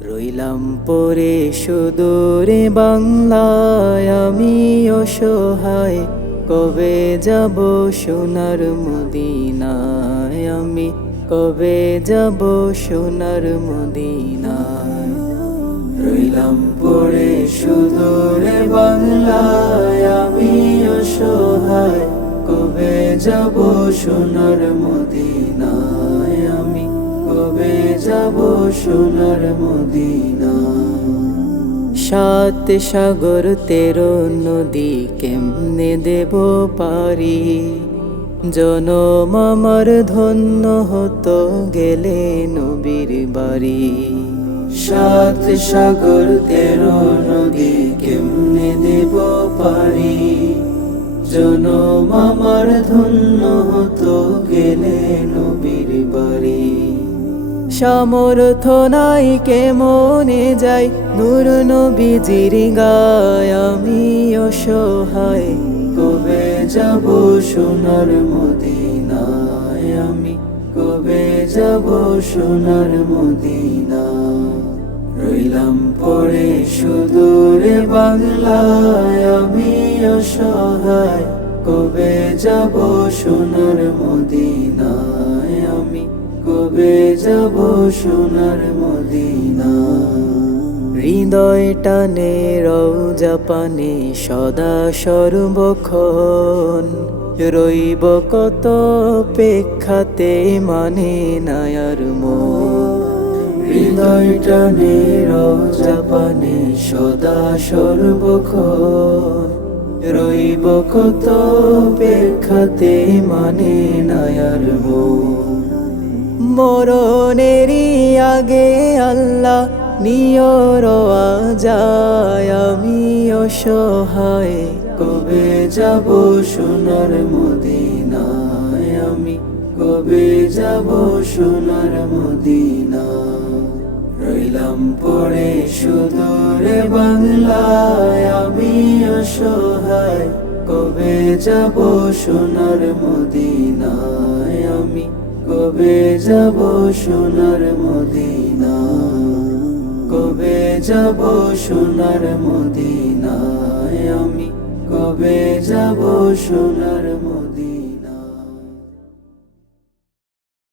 রইলাম পরে সুদূরে বাংলায়, আমি অসহায় কবে যাব সোনার মদিনায়, আমি কবে যাব সোনার মদিনায়। রইলাম পরে সুদূরে বাংলায়, আমি অসহায় কবে যাব সোনার মদিনায়, আমি কবে যাব সোনার মদিনা। সাত সাগর 13 নদী কেমনে দেব পারি, জনম আমার ধন্য হতো গেলে নবীর বাড়ি। সাত সাগর 13 নদী কেমনে দেব পারি, জনম আমার ধন্য হতো গেলে নবীর বাড়ি। সামর্থ্য নাই কেমনে যাই নূর নবীজির গায়, আমি অসহায় কবে যাব সোনার মদিনায়, আমি কবে যাব সোনার মদিনা। রইলাম পরে সুদূরে বাংলায়, আমি অসহায় কবে যাব সোনার মদিনায়, আমি কবে যাব সোনার মদিনা। হৃদয় টানে রওজা পানে সদা সর্বক্ষণ, রইব কত অপেক্ষাতে মানে নায়ার মন। হৃদয় টানে রওজা পানে সদা সর্বক্ষণ, রইব কত অপেক্ষাতে মানে নায়ার মন। মরণেরই আগে আল্লাহ নিয় রওয়া যায়, আমি অসহায় কবে যাব সোনার মদিনায়, আমি কবে যাব সোনার মদিনা। রইলাম পরে সুদূরে বাংলায়, আমি অসহায় কবে যাব সোনার মদিনায়, আমি কবে যাব সোনার মদিনা, কবে যাব সোনার মদিনায়, আমি কবে যাব সোনার মদিনা।